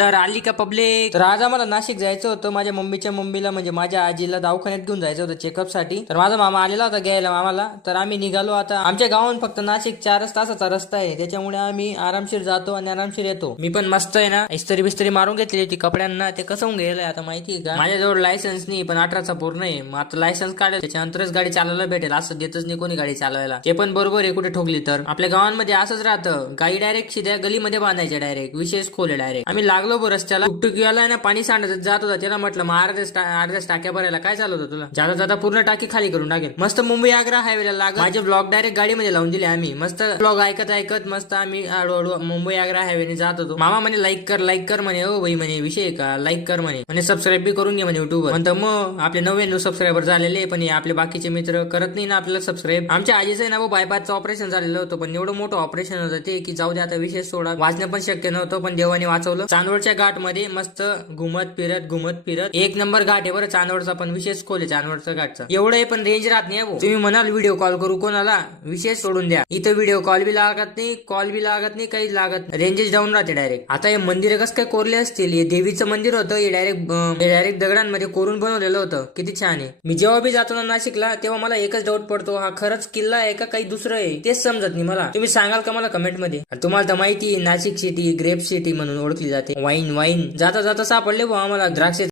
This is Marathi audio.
तर आली का पब्लिक. तर आज आम्हाला नाशिक जायचं होतं. माझ्या मम्मीच्या मम्मीला म्हणजे माझ्या आजीला दवाखान्यात घेऊन जायचं होतं चेकअप साठी. तर माझा मामा आलेला होता घ्यायला आम्हाला. तर आम्ही निघालो. आता आमच्या गावाहून फक्त नाशिक 4 तासाचा रस्ता आहे, त्याच्यामुळे आम्ही आरामशीर जातो आणि आरामशीर येतो. मी पण मस्त आहे ना इस्त्री बिस्त्री मारून घेतली होती कपड्यांना. ते कसं गेलंय आता माहिती आहे का, माझ्याजवळ लायसन्स नाही पण 18चा पूर्ण आहे. मग आता लायसन्स काढेल त्याच्यानंतरच गाडी चालवायला भेटेल, असं देतच नाही कोणी गाडी चालवायला. ते पण बरोबर आहे, कुठे ठोकली तर. आपल्या गावांमध्ये असंच राहतं, गाडी डायरेक्ट सीध्या गलीमध्ये बांधायच्या डायरेक्ट, विशेष खोले डायरेक्ट. आम्ही लागलो बरं रस्त्याला, टुकटुकीवाला ना पाणी सांडत जात होता. त्याला म्हटलं मग अर्ध्याच टाक्या भरायला काय चालू होतं तुला, जाता जाता पूर्ण टाकी खाली करून टाकेल. मस्त मुंबई आग्रा हायवेला लागत माझे ब्लॉग डायरेक्ट गाडीमध्ये लावून दिले आम्ही. मस्त ब्लॉग ऐकत ऐकत मस्त आम्ही हळूहळू मुंबई आग्रा हायवेने जात होतो. मामा म्हणे लाईक कर म्हणे. हो भाई म्हणे, विषय का लाईक कर म्हणे सबस्क्राईब बी करून घे म्हणे युट्यूबवर. म्हणतो मग आपले 99 सबस्क्रायबर झालेले, पण आपले बाकीचे मित्र करत नाही ना आपल्याला सबस्क्राईब. आमच्या आजीचं आहे ना बायपासचं ऑपरेशन झालेलं होतं, पण एवढं मोठं ऑपरेशन होतं ते की जाऊ दे आता विषय सोडा. वाचणं पण शक्य नव्हतं, पण देवाने वाचवलं. चांदवडच्या घाट मध्ये मस्त घुमत फिरत एक नंबर घाट आहे बरं चांदवडचा, पण विशेष खोल आहे चांदवडचा घाटचा. एवढं आहे पण रेंज राहत नाही. तुम्ही म्हणाल व्हिडिओ कॉल करू कोणाला, विशेष सोडून द्या. इथं व्हिडिओ कॉल बी लागत नाही, काही लागत, रेंजेस डाऊन राहते डायरेक्ट. आता हे मंदिर कसं काय कोरले असतील. हे देवीचं मंदिर होतं, हे डायरेक्ट दगडांमध्ये कोरून बनवलेलं होतं. किती छान आहे. मी जेव्हा बी जातो ना नाशिकला तेव्हा मला एकच डाऊट पडतो, हा खरंच किल्ला आहे का काही दुसरं आहे, तेच समजत नाही मला. तुम्ही सांगाल का मला कमेंट मध्ये. तुम्हाला तर माहिती नाशिक सिटी ग्रेप सिटी म्हणून ओळखली जाते. वाईन जाता जाता सापडले आम्हाला द्राक्षे